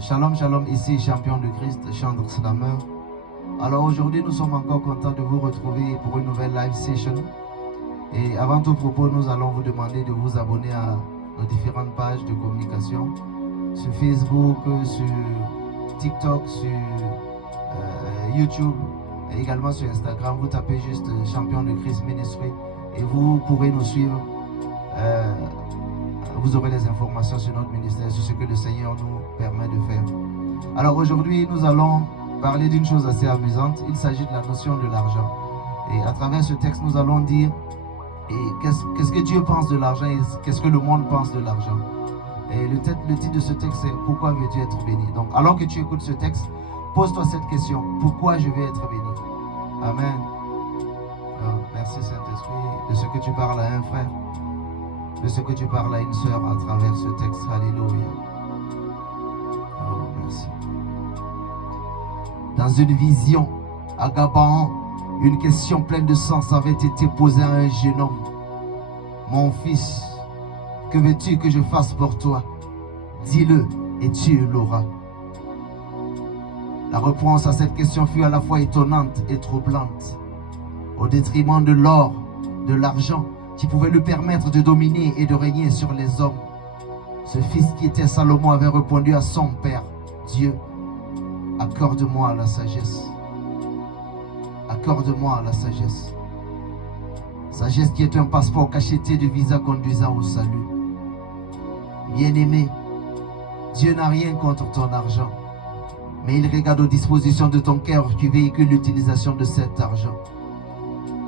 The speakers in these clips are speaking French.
Shalom, shalom, ici champion de Christ, Chandre Slammer. Alors aujourd'hui, nous sommes encore contents de vous retrouver pour une nouvelle live session. Et avant tout propos, nous allons vous demander de vous abonner à nos différentes pages de communication sur Facebook, sur TikTok, sur YouTube et également sur Instagram. Vous tapez juste champion de Christ Ministry et vous pourrez nous suivre. Vous aurez les informations sur notre ministère, sur ce que le Seigneur nous permet de faire. Alors aujourd'hui, nous allons parler d'une chose assez amusante. Il s'agit de la notion de l'argent. Et à travers ce texte, nous allons dire qu'est-ce que Dieu pense de l'argent et qu'est-ce que le monde pense de l'argent. Et le titre de ce texte, c'est « Pourquoi veux-tu être béni ?» Donc, alors que tu écoutes ce texte, pose-toi cette question. Pourquoi je vais être béni? Amen. Oh, merci Saint-Esprit de ce que tu parles à un frère, de ce que tu parles à une sœur à travers ce texte. Alléluia. Oh, merci. Dans une vision à Gabaon, une question pleine de sens avait été posée à un jeune homme. Mon fils, que veux-tu que je fasse pour toi? Dis-le et tu l'auras. La réponse à cette question fut à la fois étonnante et troublante. Au détriment de l'or, de l'argent, qui pouvait lui permettre de dominer et de régner sur les hommes, ce fils qui était Salomon avait répondu à son père, Dieu, accorde-moi la sagesse. Accorde-moi la sagesse. Sagesse qui est un passeport cacheté de visa conduisant au salut. Bien-aimé, Dieu n'a rien contre ton argent, mais il regarde aux dispositions de ton cœur qui véhicule l'utilisation de cet argent.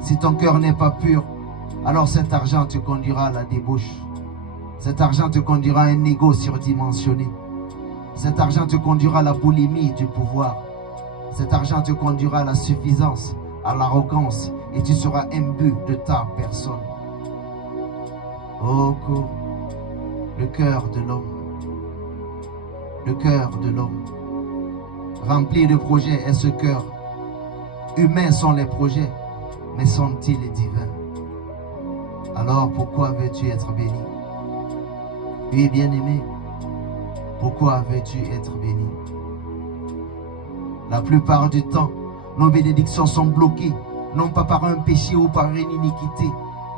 Si ton cœur n'est pas pur, alors cet argent te conduira à la débauche. Cet argent te conduira à un ego surdimensionné. Cet argent te conduira à la boulimie du pouvoir. Cet argent te conduira à la suffisance, à l'arrogance, et tu seras imbu de ta personne. Oh, le cœur de l'homme. Le cœur de l'homme. Rempli de projets est ce cœur. Humains sont les projets, mais sont-ils divins? Alors pourquoi veux-tu être béni? Oui, bien-aimé, pourquoi veux-tu être béni? La plupart du temps, nos bénédictions sont bloquées, non pas par un péché ou par une iniquité,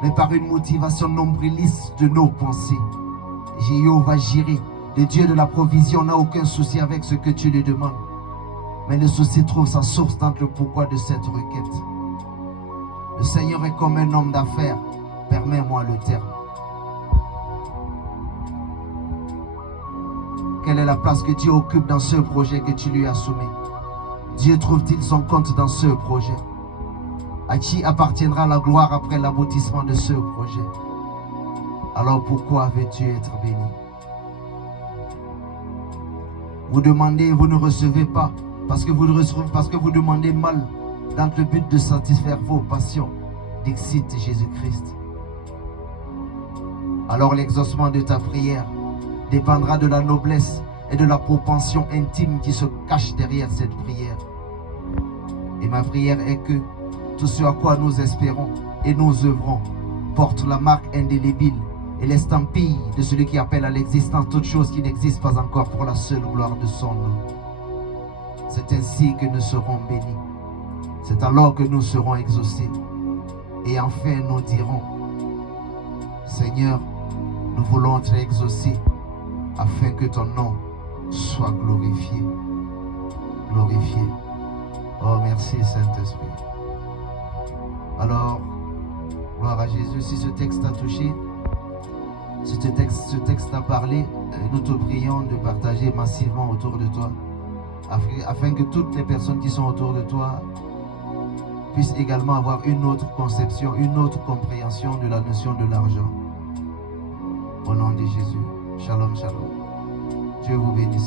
mais par une motivation nombriliste de nos pensées. Jéhovah Jireh, le Dieu de la provision, n'a aucun souci avec ce que tu lui demandes. Mais le souci trouve sa source dans le pourquoi de cette requête. Le Seigneur est comme un homme d'affaires. Permets-moi le terme. Quelle est la place que Dieu occupe dans ce projet que tu lui as soumis? Dieu trouve-t-il son compte dans ce projet? À qui appartiendra la gloire après l'aboutissement de ce projet? Alors pourquoi veux-tu être béni? Vous demandez et vous ne recevez pas parce que vous demandez mal dans le but de satisfaire vos passions. Dixit Jésus-Christ. Alors l'exaucement de ta prière dépendra de la noblesse et de la propension intime qui se cache derrière cette prière. Et ma prière est que tout ce à quoi nous espérons et nous œuvrons porte la marque indélébile et l'estampille de celui qui appelle à l'existence toute chose qui n'existe pas encore pour la seule gloire de son nom. C'est ainsi que nous serons bénis. C'est alors que nous serons exaucés. Et enfin nous dirons, Seigneur, nous voulons être exaucés afin que ton nom soit glorifié. Glorifié. Oh, merci Saint-Esprit. Alors, gloire à Jésus. Si ce texte t'a touché, si ce texte t'a parlé, nous te prions de partager massivement autour de toi, afin que toutes les personnes qui sont autour de toi puissent également avoir une autre conception, une autre compréhension de la notion de l'argent. Au nom de Jésus. Shalom, shalom. Dieu vous bénisse.